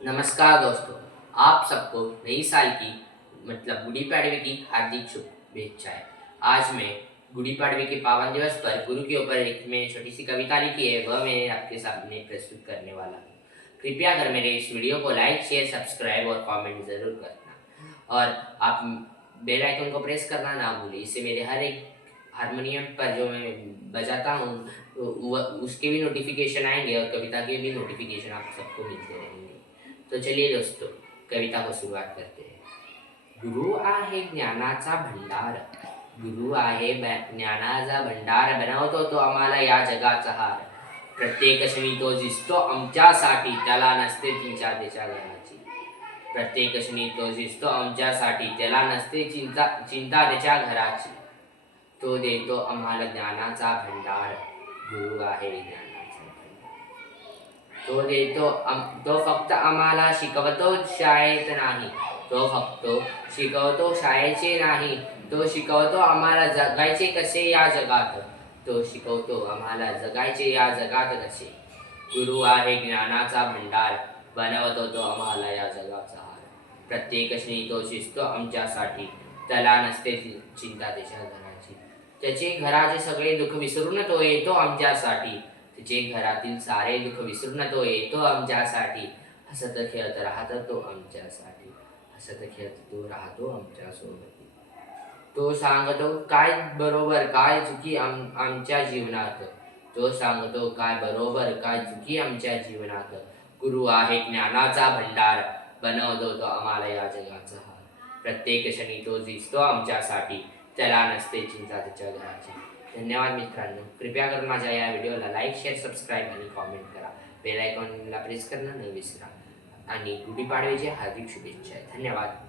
नमस्कार दोस्तों, आप सबको नई साल की मतलब गुड़ी पाड़वे की हार्दिक शुभेच्छाएं। आज मैं गुड़ी पाड़वे के पावन दिवस पर गुरु के ऊपर एक मैं छोटी सी कविता लिखी है, वह मैं आपके सामने प्रस्तुत करने वाला हूँ। कृपया कर मेरे इस वीडियो को लाइक, शेयर, सब्सक्राइब और कमेंट जरूर करना और आप बेल आइकन को प्रेस करना ना भूलें। इससे मेरे हर एक हारमोनियम पर जो मैं बजाता हूँ उसके भी नोटिफिकेशन आएंगे और कविता के भी नोटिफिकेशन आप सबको मिलते रहेंगे। तो चलिए दोस्तों, कविता को सुरुवात करते हैं। गुरु आहे ज्ञानाचा भंडार, गुरु आहे ज्ञानाचा भंडार, बनवतो तो आम्हाला या जगाचा हार. प्रत्येक क्षणी तो झिजतो आमच्यासाठी, त्याला नसते चिंता त्याच्या घराची. प्रत्येक क्षणी तो झिजतो आमच्यासाठी, त्याला नसते चिंता त्याच्या घराची. तो देतो आम्हाला ज्ञानाचा भंडार, गुरु आहे ज्ञानाचा भंडार. तो फक्त आम्हाला शिकवतो शाळेत नाही, तो फक्त शिकवतो शाळेचे नाही, तो शिकवतो आम्हाला जगायचे कसे या जगात, तो शिकवतो आम्हाला जगायचे या जगात कसे. गुरु आहे ज्ञानाचा भंडार, बनवतो तो आम्हाला या जगाचा हार. प्रत्येक क्षणी तो शिजतो आमच्यासाठी, त्याला नसते चिंता त्याच्या घराची. त्याचे घराचे सगळे दुःख विसरून तो येतो आमच्यासाठी, तिचे घरातील सारे दुःख विसरून तो येतो आमच्यासाठी. हसत खेळत राहतो तो आमच्यासाठी, हसत खेळत तो राहतो आमच्या सोबती. तो सांगतो काय बरोबर काय चुकी आमच्या जीवनात, तो सांगतो काय बरोबर काय चुकी आमच्या जीवनात. गुरु आहे ज्ञानाचा भंडार, बनवतो तो आम्हाला या जगाचा हार. प्रत्येक क्षणी तो झिजतो आमच्यासाठी, त्याला नसते चिंता त्याच्या घराची. धन्यवाद मित्रांनो. कृपया करून माझ्या या व्हिडिओला लाईक, शेअर, सबस्क्राईब आणि कॉमेंट करा. बेल आयकॉनला प्रेस करणं न विसरा आणि गुढीपाडव्याच्या हार्दिक शुभेच्छा. धन्यवाद.